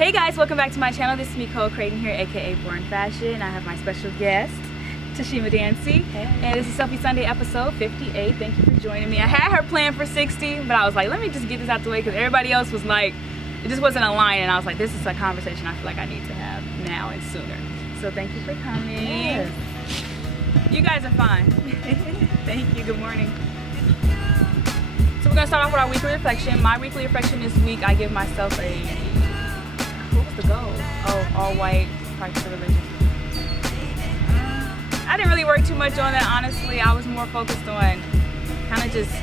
Hey guys, welcome back to my channel. This is me, Crayton here, aka Born Fashion. I have my special guest, Tashima Dancy. Hey. And this is Selfie Sunday episode 58. Thank you for joining me. I had her planned for 60, but I was like, let me just get this out the way because everybody else was like, it just wasn't aligned. And I was like, this is a conversation I feel like I need to have now and sooner. So thank you for coming. Yes. You guys are fine. Thank you. Good morning. So we're gonna start off with our weekly reflection. My weekly reflection this week, I give myself a, what was the goal? Oh, all white, practice of religion. I didn't really work too much on that, honestly. I was more focused on kind of just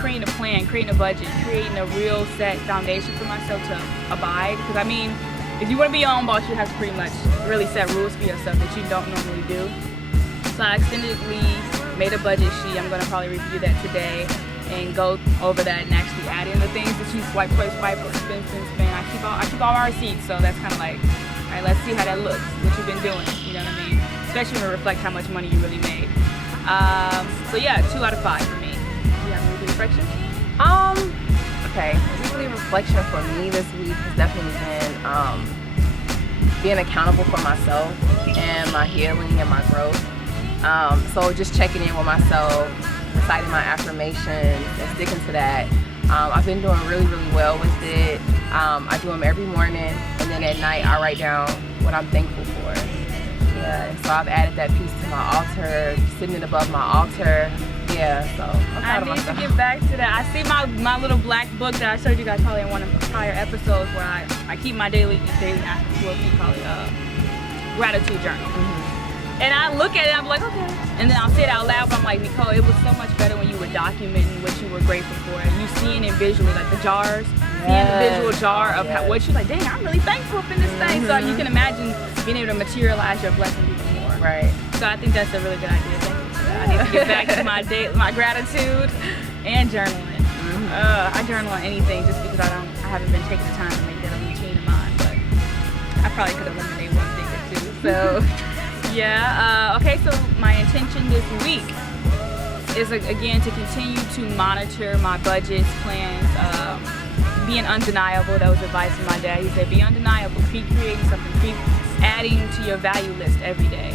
creating a plan, creating a budget, creating a real set foundation for myself to abide. Because I mean, if you want to be your own boss, you have to pretty much really set rules for yourself that you don't normally do. So I extendedly made a budget sheet. I'm gonna probably review that today and go over that and actually add in the things that you swipe, or spend. I keep all my receipts, so that's kind of like, all right, let's see how that looks, what you've been doing, you know what I mean? Especially when it reflects how much money you really made. So yeah, 2 out of 5 for me. You have a weekly reflection? Okay, weekly reflection for me this week has definitely been being accountable for myself and my healing and my growth. So just checking in with myself, reciting my affirmations and sticking to that. I've been doing really well with it. I do them every morning, and then at night I write down what I'm thankful for. Yeah, and so I've added that piece to my altar, sitting it above my altar. Yeah, so I'm proud of myself. I need to get back to that. I see my little black book that I showed you guys probably in one of the prior episodes where I keep my daily what we call it, gratitude journal. And I look at it, I'm like, okay. And then I'll say it out loud, but I'm like, Nicole, it was so much better when you were documenting what you were grateful for. And you seeing it visually, like the jars, seeing the visual jar of what you're like, dang, I'm really thankful for this thing. So you can imagine being able to materialize your blessings even more. Right. So I think that's a really good idea. Thank you for that. I need to get back to my gratitude and journaling. I journal on anything just because I haven't been taking the time to make that a routine of mine. But I probably could eliminate one thing or two. So. Yeah, okay, so my intention this week is, again, to continue to monitor my budgets, plans, being undeniable. That was advice from my dad. He said, be undeniable, keep creating something, keep adding to your value list every day,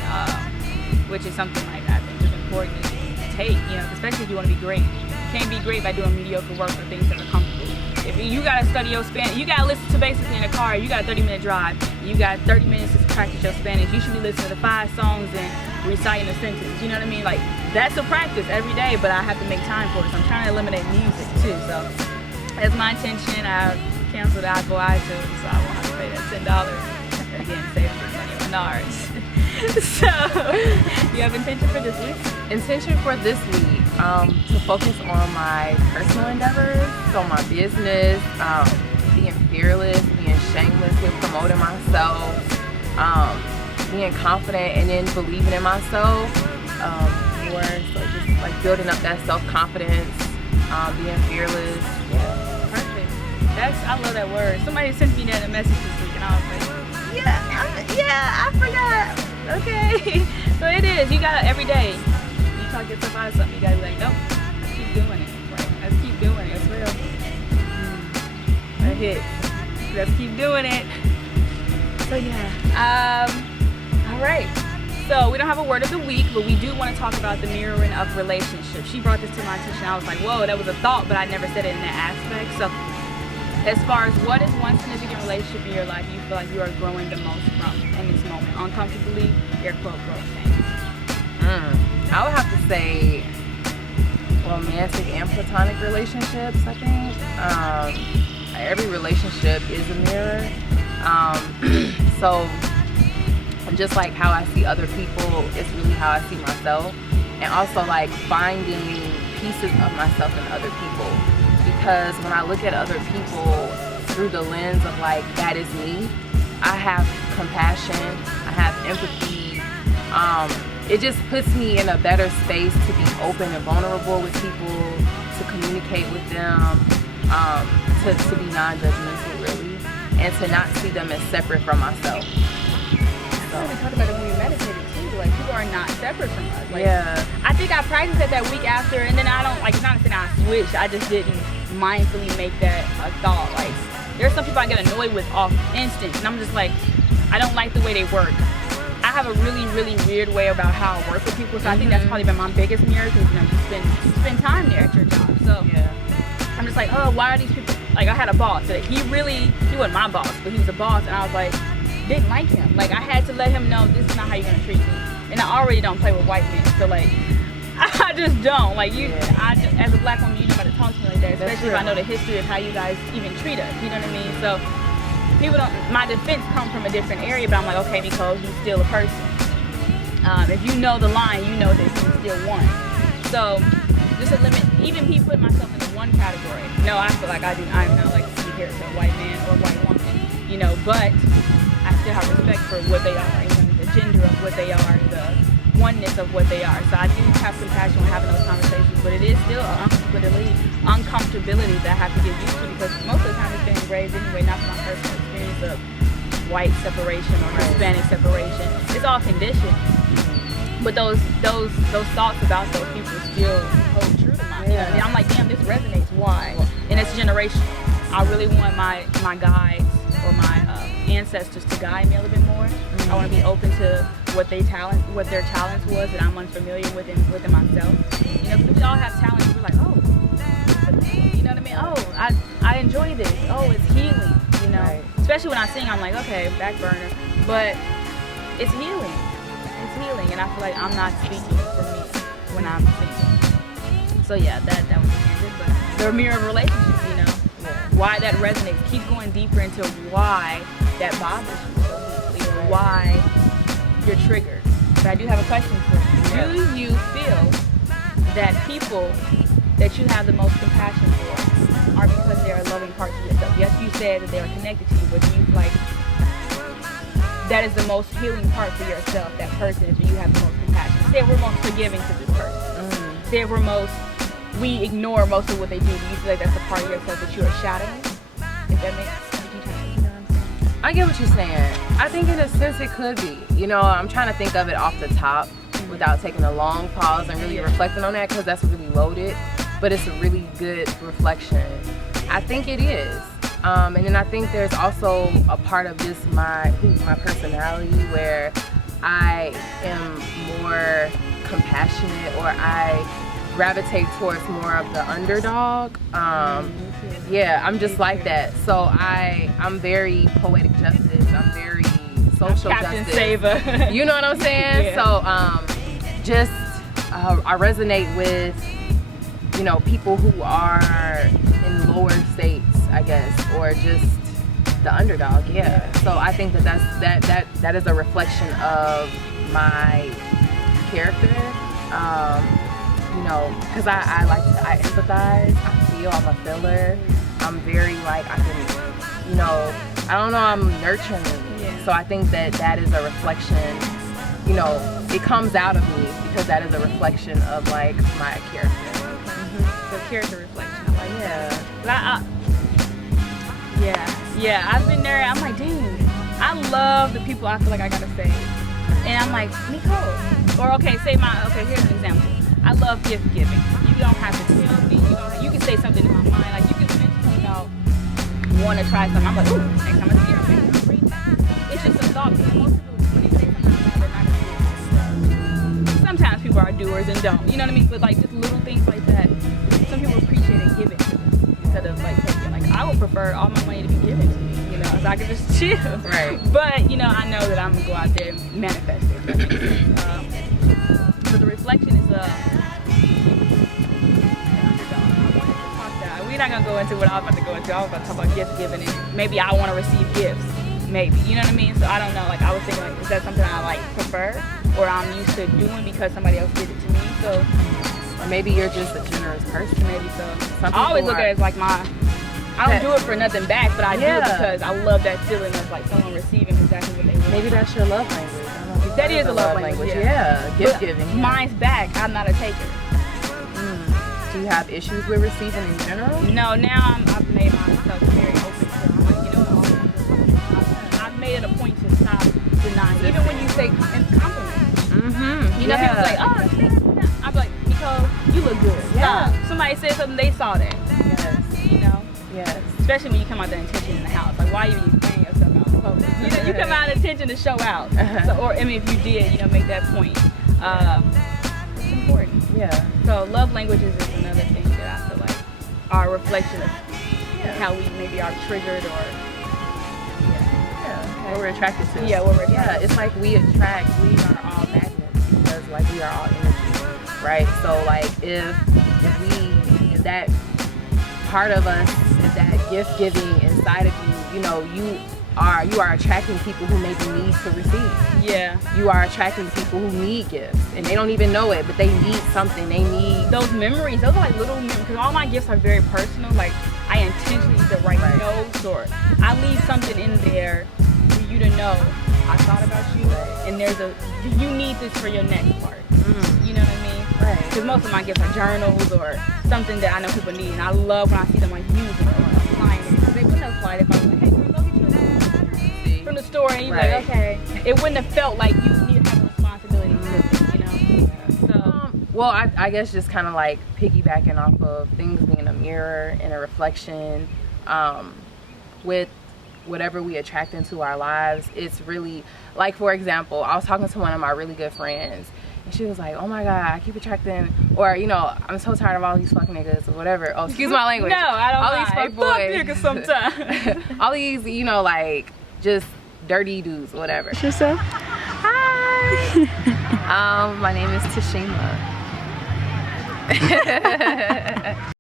which is something like I think is important to take, you know, especially if you want to be great. You can't be great by doing mediocre work or things that are comfortable. If you got to study your Spanish, you got to listen to basically in a car, you got a 30-minute drive, you got 30 minutes to practice your Spanish, you should be listening to 5 songs and reciting a sentence, you know what I mean? Like, that's a practice every day, but I have to make time for it, so I'm trying to eliminate music too, so that's my intention. I canceled Apple iTunes, so I won't have to pay that $10, again, saving the money on ours. So, you have intention for this week? Intention for this week, to focus on my personal endeavors, so my business, being fearless, being shameless with promoting myself, being confident and then believing in myself more, so just like building up that self-confidence, being fearless. Yeah. Perfect. I love that word. Somebody sent me that in a message this week and I was like, I forgot. Okay. So it is, you gotta, every day, you talk yourself out of something, you gotta be like, nope, let's keep doing it. Right? Let's keep doing it, it's real. A hit. Let's keep doing it. So yeah. All right. So we don't have a word of the week, but we do want to talk about the mirroring of relationships. She brought this to my attention. I was like, whoa, that was a thought, but I never said it in that aspect. So as far as what is one significant relationship in your life you feel like you are growing the most from in this moment, uncomfortably, air quote, growth things? I would have to say romantic and platonic relationships, I think. Every relationship is a mirror. So just like how I see other people, it's really how I see myself. And also like finding pieces of myself in other people. Because when I look at other people through the lens of like, that is me, I have compassion, I have empathy. It just puts me in a better space to be open and vulnerable with people, to communicate with them, to be non-judgmental really, and to not see them as separate from myself. So we talked about it when we meditated too, like people are not separate from us. Like, yeah. I think I practiced it that week after, and then I don't, like, it's not saying I switched, I just didn't mindfully make that a thought, like, There's some people I get annoyed with off instant, and I'm just like, I don't like the way they work. I have a really, really weird way about how I work with people, so I think that's probably been my biggest mirror, because you know, you spend time there at your job. So I'm just like, oh, why are these people? Like, I had a boss that he wasn't my boss, but he was a boss, and I was like, didn't like him. Like, I had to let him know this is not how you're gonna treat me. And I already don't play with white men, so like, I just don't. Like, as a black woman, you know how to talk to me like that, especially if I know the history of how you guys even treat us, you know what I mean? So people don't, my defense comes from a different area, but I'm like, okay, because he's still a person. If you know the line, you know that he's still one. So just a limit, even me putting myself into one category. No, I feel like I'm not like a here to a white man or a white woman, you know, but I still have respect for what they are, you know, the gender of what they are, the oneness of what they are. So I do have compassion when having those conversations, but it is still an uncomfortability that I have to get used to, because most of the time it's been engraved anyway, not from my personal experience of white separation or Hispanic separation. It's all conditioned. But those thoughts about those people still hold true to mine. You know what I mean? I'm like, damn, this resonates. Why? And it's generational. I really want my guides or my ancestors to guide me a little bit more. I want to be open to what their talents was that I'm unfamiliar with within myself. You know, because we all have talents. We're like, oh, you know what I mean? Oh, I enjoy this. Oh, it's healing. You know, especially when I sing, I'm like, okay, back burner, but it's healing. It's healing, and I feel like I'm not speaking for me when I'm singing. So yeah, that was it. But the mirror of relationships, you know, why that resonates. Keep going deeper into why that bothers you so deeply, or why you're triggered. But I do have a question for you. Do you feel that people that you have the most compassion for are because they are loving parts of yourself? Yes, you said that they are connected to you, but do you feel like that is the most healing part for yourself, that person is where you have the most compassion? Say we're most forgiving to this person. Say we ignore most of what they do. Do you feel like that's a part of yourself that you are shadowing? If that makes sense, you know what I'm saying? I get what you're saying. I think in a sense it could be. You know, I'm trying to think of it off the top without taking a long pause and really reflecting on that, because that's really loaded, but it's a really good reflection. I think it is. And then I think there's also a part of just my personality where I am more compassionate, or I gravitate towards more of the underdog. Yeah, I'm just like that. So I'm very poetic justice. I'm very social Captain justice. Saver. You know what I'm saying? Yeah. So I resonate with, you know, people who are in lower states, I guess, or just the underdog. Yeah. So I think that is a reflection of my character. You know, because I empathize, I feel, I'm a feeler. I'm very like, I can, you know, I don't know, I'm nurturing. So I think that is a reflection, you know, it comes out of me because that is a reflection of like my character. So character reflection, I'm like, yeah, I've been there. I'm like, dang, I love the people I feel like I gotta say, and I'm like, Nicole, or okay, here's an example. I love gift giving. You don't have to tell me. You can say something in my mind, like you can mention something about want to try something. I'm like, ooh, next time I see you, I'm gonna read that. It's just a thought, because most people, when they say something like that, they're not gonna do it. Sometimes people are doers and don't, you know what I mean? But like just little things like that, some people appreciate and give it to them instead of like taking. Like I would prefer all my money to be given to me, you know, so I can just chill. Right. But you know, I know that I'm gonna go out there and manifest it. So the reflection is we're not gonna go into what I was about to go into. I was about to talk about gift giving, and maybe I want to receive gifts. Maybe, you know what I mean? So I don't know. Like I was thinking, like, is that something I like prefer, or I'm used to doing because somebody else did it to me? So, or maybe you're just a generous person. Maybe so. I always look at it as like I don't do it for nothing back, but I do it because I love that feeling of like someone receiving exactly what they want. Maybe that's your love language. I don't know if that is a love language. Yeah, gift giving. Mine's back. I'm not a taker. Do you have issues with receiving in general? No, now I've made myself very open to it. I'm like, you know what, I've made it a point to stop denying. Even when you say compliments. You know, people say, oh, I'm like, Nicole, you look good. Yeah. Somebody said something, they saw that. Yes. You know? Yes. Especially when you come out there intention in the house. Like, why are you even playing yourself out in public? You come out intention to show out. So, or I mean, if you did, you know, make that point. It's important. Yeah. So love languages is another thing that I feel like are a reflection of how we maybe are triggered or what we're attracted to. Yeah, what we're attracted Yeah, it's like we are all magnets because like we are all energy, right? So like if that part of us, if that gift giving inside of you, you know, you are attracting people who maybe need to receive. Yeah. You are attracting people who need gifts and they don't even know it, but they need something. They need those memories. Those are like little memories because all my gifts are very personal. Like I intentionally either write notes or I leave something in there for you to know I thought about you and you need this for your next part. You know what I mean? Right. Because most of my gifts are journals or something that I know people need, and I love when I see them like using it or applying it. Because they wouldn't have applied if I was like, hey, girl, go get you a from the store, and you're like, okay. It wouldn't have felt like you need to have a responsibility to, you know. So, well, I guess just kind of like piggybacking off of things being a mirror and a reflection, with whatever we attract into our lives, it's really like, for example, I was talking to one of my really good friends. And she was like, oh my God, I keep attracting, or, you know, I'm so tired of all these fuck niggas or whatever. Oh, excuse my language. No, I don't all these fuck boys. Fuck niggas sometimes. All these, you know, like, just dirty dudes or whatever. Yourself? Hi. My name is Tashima.